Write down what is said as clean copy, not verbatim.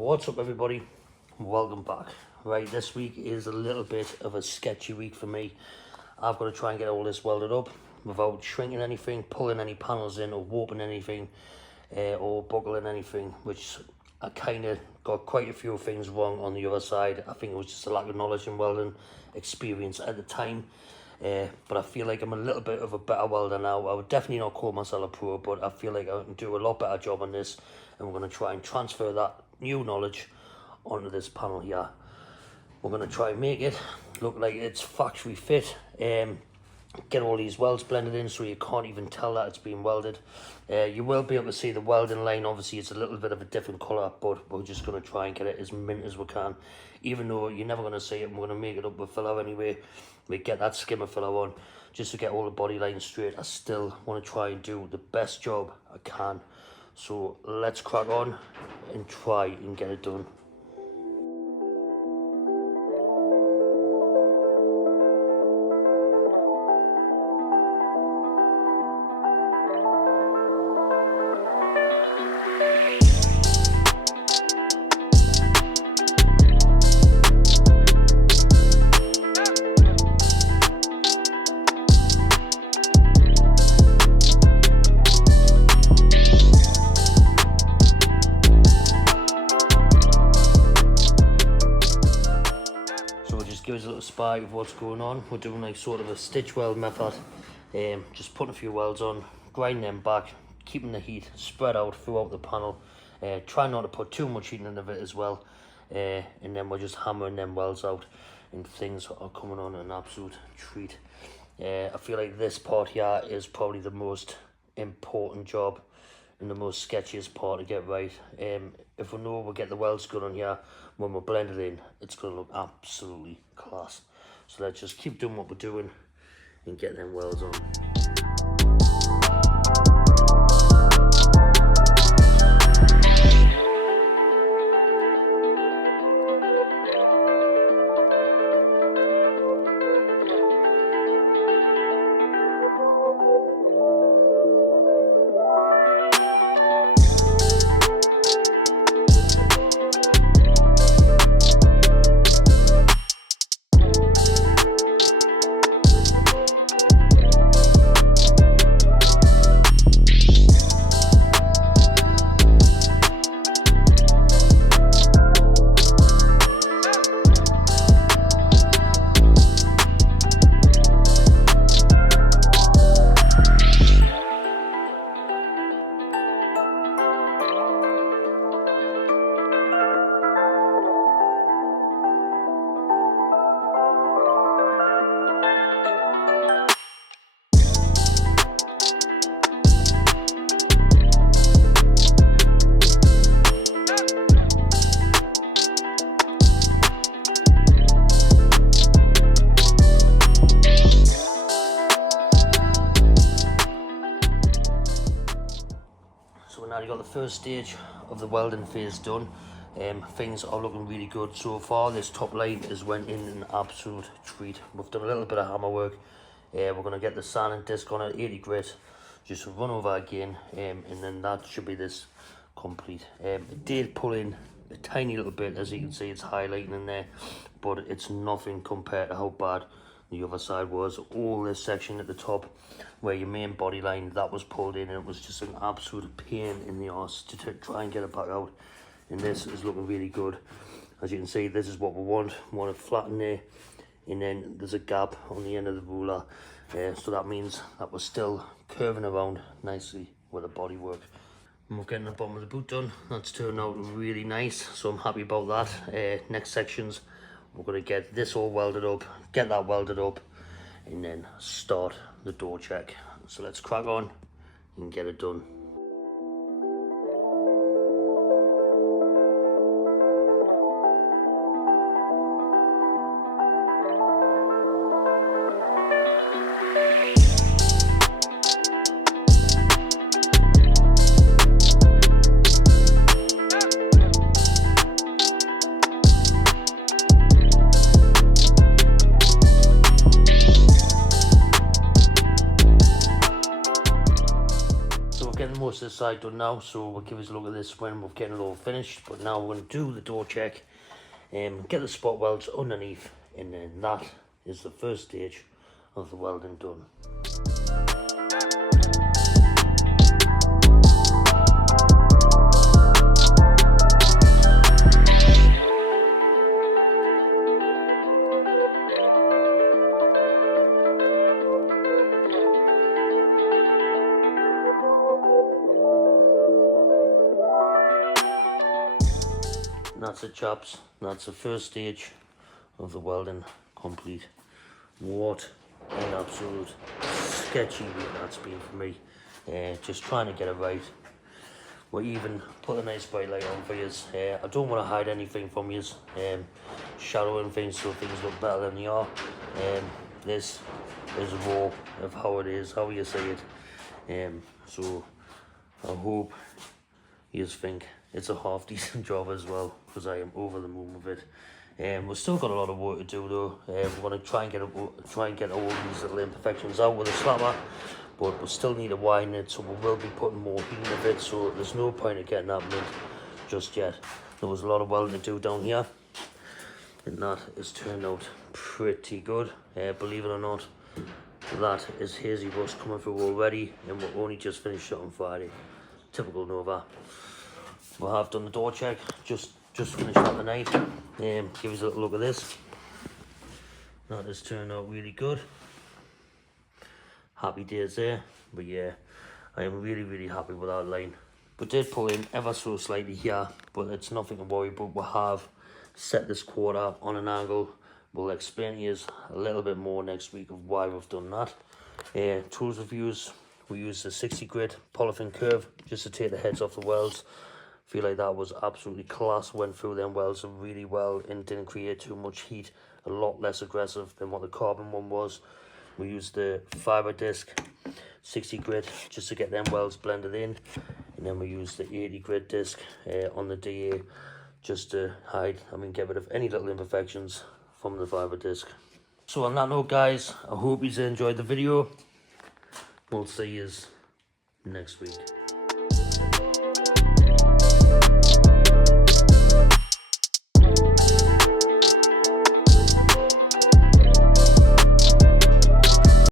What's up everybody, welcome back. Right, this week is a little bit of a sketchy week for me. I've got to try and get all this welded up without shrinking anything, pulling any panels in or warping anything or buckling anything, which I kind of got quite a few things wrong on the other side. I think it was just a lack of knowledge in welding experience at the time. But I feel like I'm a little bit of a better welder now. I would definitely not call myself a pro, but I feel like I can do a lot better job on this, and we're going to try and transfer that new knowledge onto this panel here. We're going to try and make it look like it's factory fit, get all these welds blended in so you can't even tell that it's been welded. You will be able to see the welding line. Obviously it's a little bit of a different colour, but we're just going to try and get it as mint as we can, even though you're never going to see it, and we're going to make it up with filler anyway. We get that skimmer filler on just to get all the body lines straight. I still want to try and do the best job I can, so let's crack on and try and get it done. Give us a little spy of what's going on. We're doing like sort of a stitch weld method, just putting a few welds on, grinding them back, keeping the heat spread out throughout the panel, trying not to put too much heat into it as well, and then we're just hammering them welds out, and things are coming on an absolute treat. I feel like this part here is probably the most important job and the most sketchiest part to get right. If we know we'll get the welds good on here, when we're blended in, it's going to look absolutely class. So let's just keep doing what we're doing and get them welds on. Now you got the first stage of the welding phase done. Things are looking really good so far. This top line has went in an absolute treat. We've done a little bit of hammer work. We're going to get the sanding disc on at 80 grit, just run over again, and then that should be this complete. It did pull in a tiny little bit, as you can see it's highlighting in there, but it's nothing compared to how bad the other side was. All this section at the top where your main body line, that was pulled in, and it was just an absolute pain in the arse to try and get it back out. And this is looking really good. As you can see, this is what we want it flat in there, and then there's a gap on the end of the ruler, so that means that we're still curving around nicely with the body work. And we're getting the bottom of the boot done. That's turned out really nice, so I'm happy about that. Next sections, we're going to get this all welded up, get that welded up, and then start the door check. So let's crack on and get it done. most of this side done now, so we'll give us a look at this when we're getting it all finished. But now we're going to do the door check and get the spot welds underneath, and then that is the first stage of the welding done. And that's it, chaps. That's the first stage of the welding complete. What an absolute sketchy week that's been for me. Just trying to get it right. We'll even put a nice bright light on for you. I don't want to hide anything from you. Shadowing things so things look better than they are. This is raw of how it is, how you see it. So I hope you think it's a half decent job as well, because I am over the moon with it. We've still got a lot of work to do though. We're going to try and get all these little imperfections out with a slapper, but we still need to widen it, so we will be putting more heat in it, so there's no point in getting that mint just yet. There was a lot of welding to do down here, and that has turned out pretty good. Believe it or not, that is hazy rust coming through already, and we're only just finished it on Friday. Typical Nova. We have done the door check, just finished that tonight. Give us a little look at this. That has turned out really good. Happy days there, but yeah, I am really happy with that line. We did pull in ever so slightly here, but it's nothing to worry about. We have set this quarter on an angle. We'll explain to you a little bit more next week of why we've done that. Tools reviews, we used the 60 grit polythene curve just to take the heads off the welds. Feel like that was absolutely class. Went through them welds really well and didn't create too much heat. A lot less aggressive than what the carbon one was. We used the fiber disc 60 grit just to get them welds blended in, and then we used the 80 grit disc on the DA just to get rid of any little imperfections from the fiber disc. So on that note, guys, I hope you enjoyed the video. We'll see you next week.